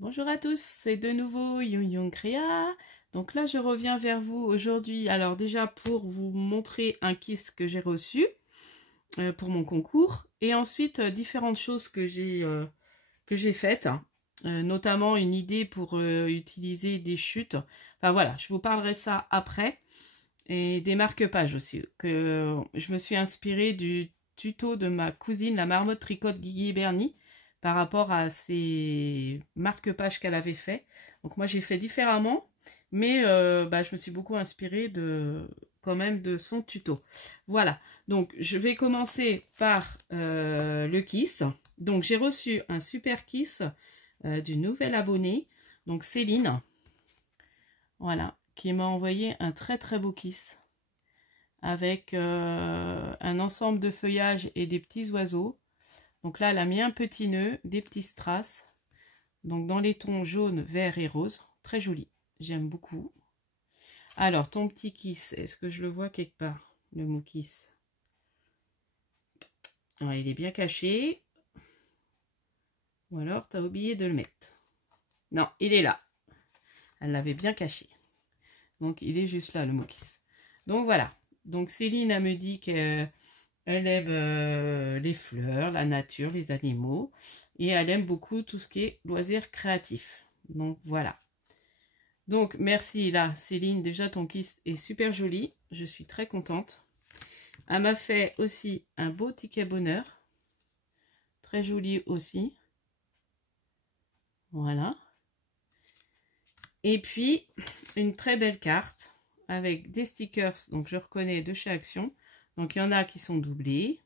Bonjour à tous, c'est de nouveau Young Young Créa. Donc là, je reviens vers vous aujourd'hui. Alors déjà pour vous montrer un kiss que j'ai reçu pour mon concours. Et ensuite, différentes choses que j'ai faites. Notamment une idée pour utiliser des chutes. Enfin voilà, je vous parlerai ça après. Et des marque-pages aussi. Que je me suis inspirée du tuto de ma cousine, la marmotte tricote Guigui Bernie, par rapport à ces marque-pages qu'elle avait fait. Donc moi j'ai fait différemment, mais je me suis beaucoup inspirée quand même de son tuto. Voilà, donc je vais commencer par le kiss. Donc j'ai reçu un super kiss d'une nouvelle abonnée, donc Céline, voilà, qui m'a envoyé un très très beau kiss avec un ensemble de feuillages et des petits oiseaux. Donc là, elle a mis un petit nœud, des petits strass. Donc dans les tons jaune, vert et rose. Très joli. J'aime beaucoup. Alors, ton petit kiss, est-ce que je le vois quelque part, le mot kiss? Alors, il est bien caché. Ou alors, tu as oublié de le mettre. Non, il est là. Elle l'avait bien caché. Donc, il est juste là, le mot kiss. Donc, voilà. Donc, Céline, elle me dit qu'elle aime les fleurs, la nature, les animaux. Et elle aime beaucoup tout ce qui est loisirs créatifs. Donc, voilà. Donc, merci là, Céline. Déjà, ton kiss est super joli. Je suis très contente. Elle m'a fait aussi un beau ticket bonheur. Très joli aussi. Voilà. Et puis, une très belle carte avec des stickers. Donc, je reconnais de chez Action. Donc, il y en a qui sont doublés.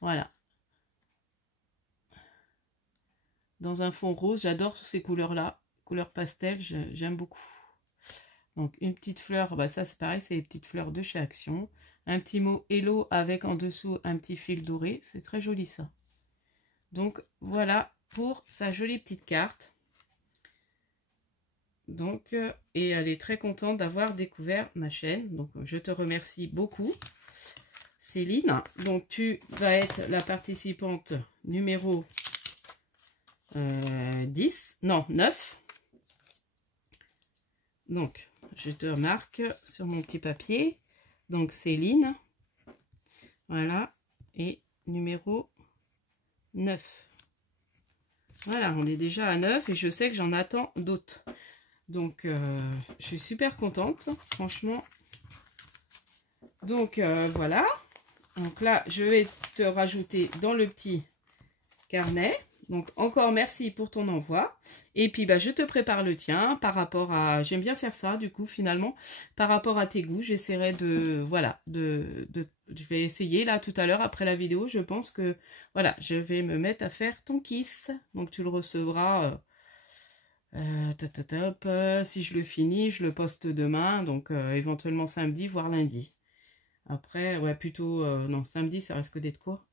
Voilà. Dans un fond rose. J'adore ces couleurs-là. Couleur pastel, j'aime beaucoup. Donc, une petite fleur. Bah, ça, c'est pareil. C'est les petites fleurs de chez Action. Un petit mot Hello avec en dessous un petit fil doré. C'est très joli, ça. Donc, voilà pour sa jolie petite carte. Donc, et elle est très contente d'avoir découvert ma chaîne. Donc, je te remercie beaucoup, Céline. Donc, tu vas être la participante numéro 10. Non, 9. Donc, je te marque sur mon petit papier. Donc, Céline. Voilà. Et numéro 9. Voilà, on est déjà à 9 et je sais que j'en attends d'autres. Donc, je suis super contente, franchement. Donc, voilà. Donc là, je vais te rajouter dans le petit carnet. Donc, encore merci pour ton envoi. Et puis, je te prépare le tien par rapport à... J'aime bien faire ça, du coup, finalement. Par rapport à tes goûts, j'essaierai de... Voilà, je vais essayer, là, tout à l'heure, après la vidéo. Je pense que, voilà, je vais me mettre à faire ton kiss. Donc, tu le recevras... si je le finis, je le poste demain, donc éventuellement samedi, voire lundi. Après, ouais, plutôt, non, samedi, ça risque d'être quoi?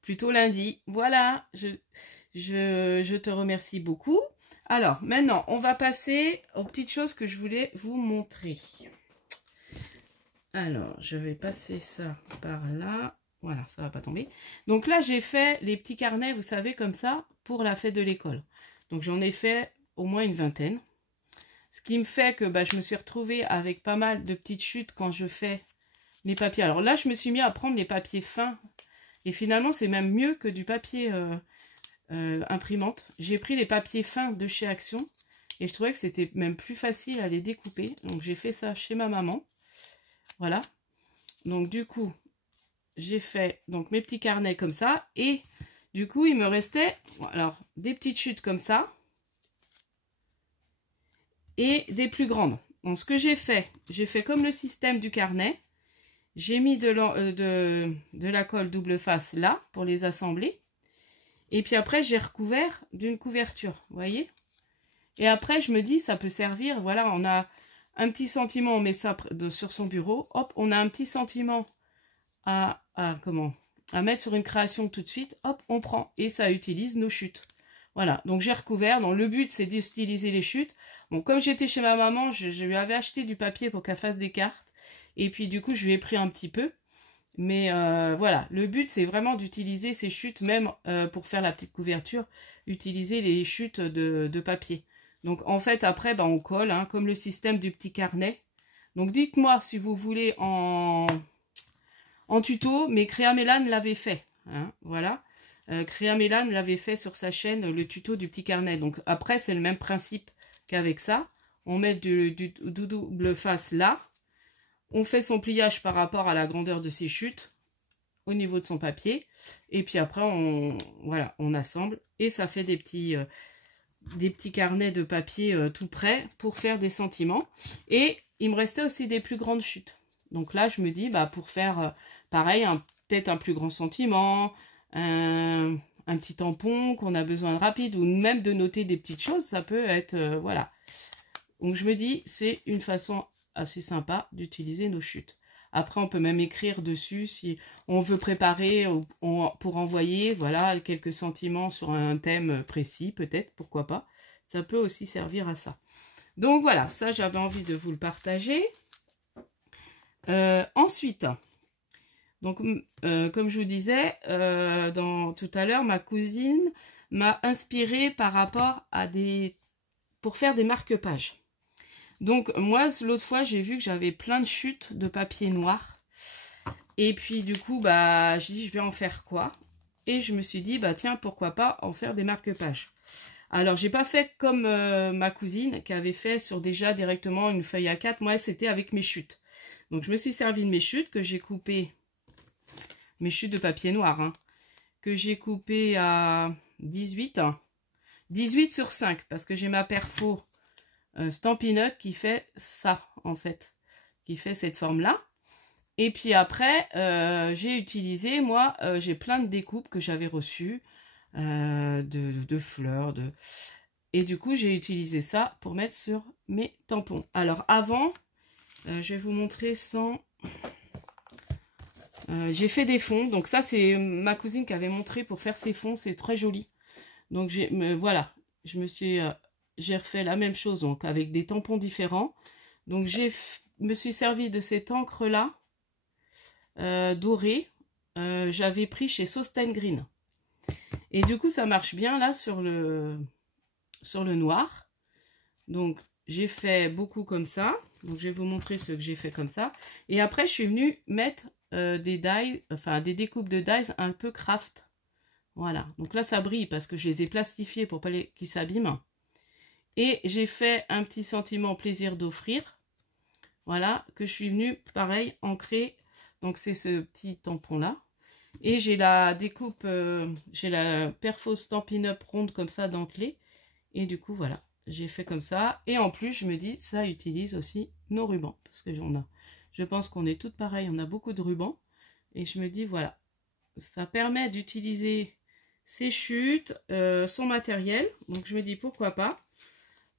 Plutôt lundi. Voilà, je te remercie beaucoup. Alors, maintenant, on va passer aux petites choses que je voulais vous montrer. Alors, je vais passer ça par là. Voilà, ça va pas tomber. Donc là, j'ai fait les petits carnets, vous savez, comme ça, pour la fête de l'école. Donc, j'en ai fait au moins une vingtaine. Ce qui me fait que je me suis retrouvée avec pas mal de petites chutes quand je fais les papiers. Alors là, je me suis mis à prendre les papiers fins. Et finalement, c'est même mieux que du papier imprimante. J'ai pris les papiers fins de chez Action. Et je trouvais que c'était même plus facile à les découper. Donc j'ai fait ça chez ma maman. Voilà. Donc du coup, j'ai fait donc mes petits carnets comme ça. Et du coup, il me restait alors des petites chutes comme ça. Et des plus grandes. Donc ce que j'ai fait comme le système du carnet. J'ai mis de la colle double face là pour les assembler. Et puis après j'ai recouvert d'une couverture, vous voyez. Et après je me dis ça peut servir, voilà, on a un petit sentiment, on met ça sur son bureau. Hop, on a un petit sentiment à mettre sur une création tout de suite. Hop, on prend et ça utilise nos chutes. Voilà, donc j'ai recouvert. Donc le but c'est d'utiliser les chutes. Bon, comme j'étais chez ma maman, je lui avais acheté du papier pour qu'elle fasse des cartes. Et puis du coup, je lui ai pris un petit peu. Mais voilà, le but c'est vraiment d'utiliser ces chutes, même pour faire la petite couverture, utiliser les chutes de papier. Donc en fait après on colle, hein, comme le système du petit carnet. Donc dites-moi si vous voulez en tuto, mais Créa Mélane l'avait fait. Hein, voilà. Créa Mélane l'avait fait sur sa chaîne, le tuto du petit carnet. Donc après, c'est le même principe qu'avec ça. On met du double face là. On fait son pliage par rapport à la grandeur de ses chutes au niveau de son papier. Et puis après, voilà, on assemble. Et ça fait des petits carnets de papier tout prêts pour faire des sentiments. Et il me restait aussi des plus grandes chutes. Donc là, je me dis, pour faire pareil, peut-être un plus grand sentiment, un petit tampon qu'on a besoin de rapide, ou même de noter des petites choses, ça peut être, voilà. Donc je me dis, c'est une façon assez sympa d'utiliser nos chutes. Après, on peut même écrire dessus si on veut préparer pour envoyer, voilà, quelques sentiments sur un thème précis, peut-être, pourquoi pas. Ça peut aussi servir à ça. Donc voilà, ça j'avais envie de vous le partager. Ensuite, donc comme je vous disais tout à l'heure, ma cousine m'a inspirée par rapport à pour faire des marque-pages. Donc moi l'autre fois j'ai vu que j'avais plein de chutes de papier noir et puis du coup j'ai dit je vais en faire quoi, et je me suis dit tiens, pourquoi pas en faire des marque-pages. Alors j'ai pas fait comme ma cousine qui avait fait sur déjà directement une feuille A4. Moi c'était avec mes chutes. Donc je me suis servi de mes chutes que j'ai coupées, mes chutes de papier noir, hein, que j'ai coupées à 18 sur 5 parce que j'ai ma perfo Stampin' Up qui fait ça en fait, qui fait cette forme là. Et puis après j'ai utilisé, moi j'ai plein de découpes que j'avais reçues de fleurs, et du coup j'ai utilisé ça pour mettre sur mes tampons. Alors avant je vais vous montrer sans... j'ai fait des fonds, donc ça c'est ma cousine qui avait montré pour faire ses fonds, c'est très joli. Donc voilà, j'ai refait la même chose, donc avec des tampons différents. Donc me suis servi de cette encre là dorée, j'avais pris chez Sosten Green. Et du coup ça marche bien là sur le noir. Donc j'ai fait beaucoup comme ça. Donc je vais vous montrer ce que j'ai fait comme ça. Et après je suis venue mettre des découpes de dies un peu craft. Voilà. Donc là ça brille parce que je les ai plastifiés pour pas qu'ils s'abîment. Et j'ai fait un petit sentiment plaisir d'offrir. Voilà, que je suis venue pareil ancrer. Donc c'est ce petit tampon là. Et j'ai la découpe, j'ai la perfo Stampin' Up ronde comme ça dentelée. Et du coup voilà, j'ai fait comme ça. Et en plus je me dis, ça utilise aussi nos rubans. Parce que je pense qu'on est toutes pareilles, on a beaucoup de rubans. Et je me dis voilà, ça permet d'utiliser ses chutes, son matériel. Donc je me dis pourquoi pas.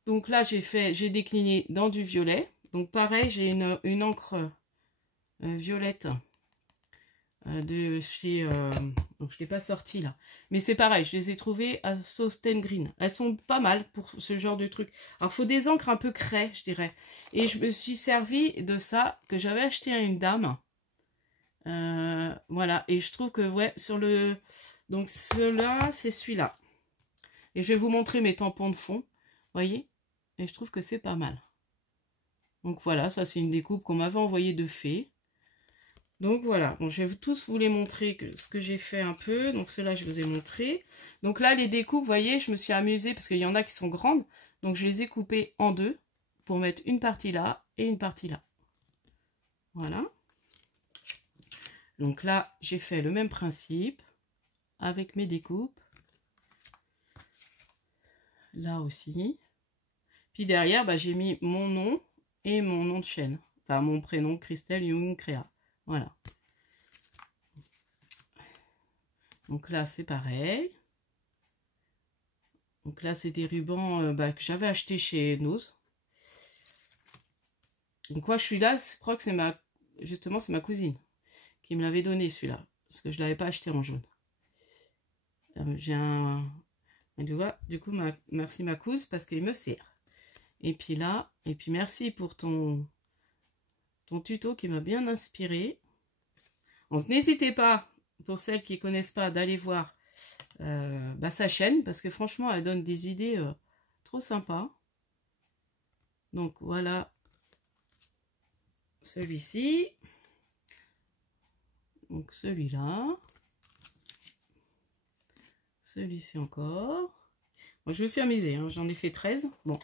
Donc là j'ai décliné dans du violet. Donc pareil, j'ai une encre violette de chez... donc je ne l'ai pas sortie là. Mais c'est pareil, je les ai trouvées à Sosten Green. Elles sont pas mal pour ce genre de truc. Alors il faut des encres un peu craie, je dirais. Et je me suis servi de ça que j'avais acheté à une dame. Voilà, et je trouve que ouais, sur le... Donc celui-là, c'est celui-là. Et je vais vous montrer mes tampons de fond. Voyez? Et je trouve que c'est pas mal. Donc voilà, ça c'est une découpe qu'on m'avait envoyée de Fée. Donc voilà, bon, je vais tous vous les montrer ce que j'ai fait un peu. Donc ceux-là, je vous ai montré. Donc là, les découpes, vous voyez, je me suis amusée parce qu'il y en a qui sont grandes. Donc je les ai coupées en deux pour mettre une partie là et une partie là. Voilà. Donc là, j'ai fait le même principe avec mes découpes. Là aussi. Puis derrière, j'ai mis mon nom et mon nom de chaîne. Enfin, mon prénom, Christelle Young Créa. Voilà. Donc là, c'est pareil. Donc là, c'est des rubans que j'avais acheté chez Nose. Donc moi, je suis là, je crois que c'est justement, c'est ma cousine qui me l'avait donné celui-là. Parce que je ne l'avais pas acheté en jaune. J'ai un... Du coup, merci ma cousine parce qu'il me sert. Et puis là, et puis merci pour ton tuto qui m'a bien inspiré. Donc n'hésitez pas, pour celles qui ne connaissent pas, d'aller voir sa chaîne, parce que franchement, elle donne des idées trop sympas. Donc voilà celui-ci. Donc celui-là. Celui-ci encore. Moi, je me suis amusée, hein. J'en ai fait 13. Bon,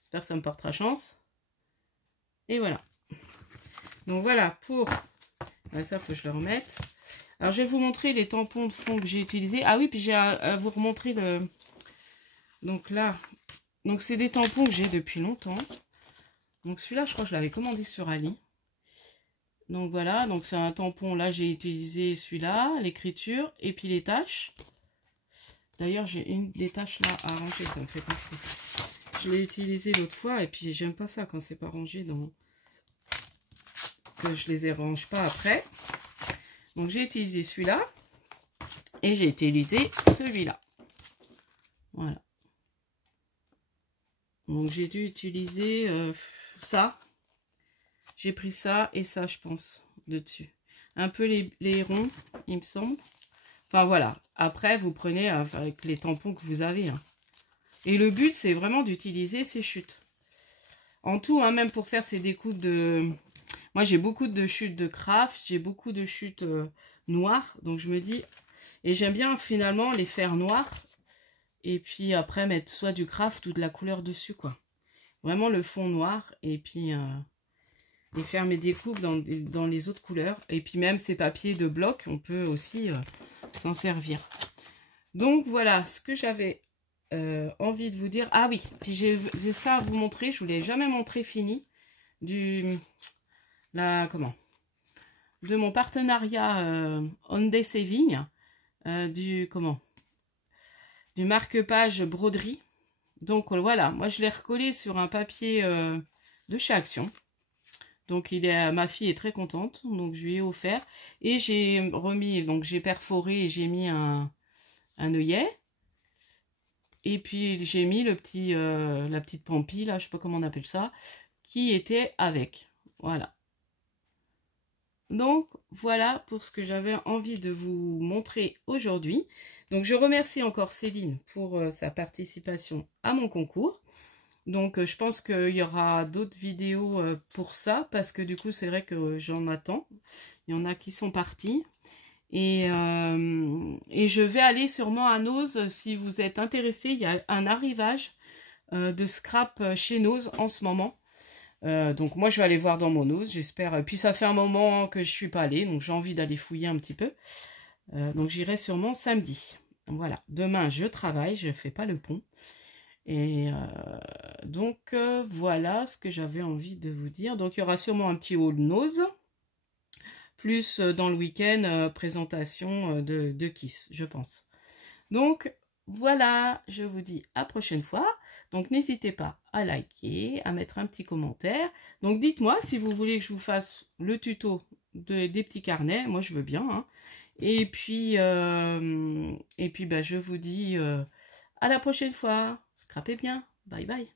j'espère que ça me portera chance. Et voilà. Donc voilà pour... ça, faut que je le remette. Alors, je vais vous montrer les tampons de fond que j'ai utilisés. Ah oui, puis j'ai à vous remontrer le... Donc là, donc c'est des tampons que j'ai depuis longtemps. Donc celui-là, je crois que je l'avais commandé sur Ali. Donc voilà, donc c'est un tampon. Là, j'ai utilisé celui-là, l'écriture, et puis les taches. D'ailleurs, j'ai une des taches là à ranger, ça me fait penser. Je l'ai utilisé l'autre fois, et puis j'aime pas ça quand c'est pas rangé dans... que je les range pas après. Donc j'ai utilisé celui-là et j'ai utilisé celui-là. Voilà. Donc j'ai dû utiliser ça. J'ai pris ça et ça, je pense, de dessus. Un peu les ronds, il me semble. Enfin voilà. Après, vous prenez avec les tampons que vous avez. Hein. Et le but, c'est vraiment d'utiliser ces chutes. En tout, hein, même pour faire ces découpes de... Moi, j'ai beaucoup de chutes de craft, j'ai beaucoup de chutes noires. Donc, je me dis... Et j'aime bien, finalement, les faire noires. Et puis, après, mettre soit du craft ou de la couleur dessus, quoi. Vraiment le fond noir. Et puis, et faire mes découpes dans les autres couleurs. Et puis, même ces papiers de bloc, on peut aussi s'en servir. Donc, voilà ce que j'avais envie de vous dire. Ah oui, puis j'ai ça à vous montrer. Je ne vous l'ai jamais montré fini. De mon partenariat Hyundai Saving, du marque-page broderie. Donc voilà, moi je l'ai recollé sur un papier de chez Action. Donc ma fille est très contente, donc je lui ai offert. Et j'ai remis, donc j'ai perforé et j'ai mis un œillet. Et puis j'ai mis la petite pampille, là, je sais pas comment on appelle ça, qui était avec. Voilà. Donc, voilà pour ce que j'avais envie de vous montrer aujourd'hui. Donc, je remercie encore Céline pour sa participation à mon concours. Donc, je pense qu'il y aura d'autres vidéos pour ça, parce que du coup, c'est vrai que j'en attends. Il y en a qui sont partis. Et je vais aller sûrement à Nose, si vous êtes intéressés. Il y a un arrivage de scrap chez Nose en ce moment. Donc moi je vais aller voir dans mon Nose, j'espère. Puis ça fait un moment que je suis pas allée, donc j'ai envie d'aller fouiller un petit peu. Donc j'irai sûrement samedi. Voilà, demain je travaille, je fais pas le pont. Et donc voilà ce que j'avais envie de vous dire. Donc il y aura sûrement un petit haul Nose. Plus dans le week-end, présentation de Kiss, je pense. Donc voilà, je vous dis à la prochaine fois. Donc n'hésitez pas à liker, à mettre un petit commentaire. Donc dites-moi si vous voulez que je vous fasse le tuto des petits carnets. Moi je veux bien. Hein. Et puis je vous dis à la prochaine fois. Scrapez bien. Bye bye.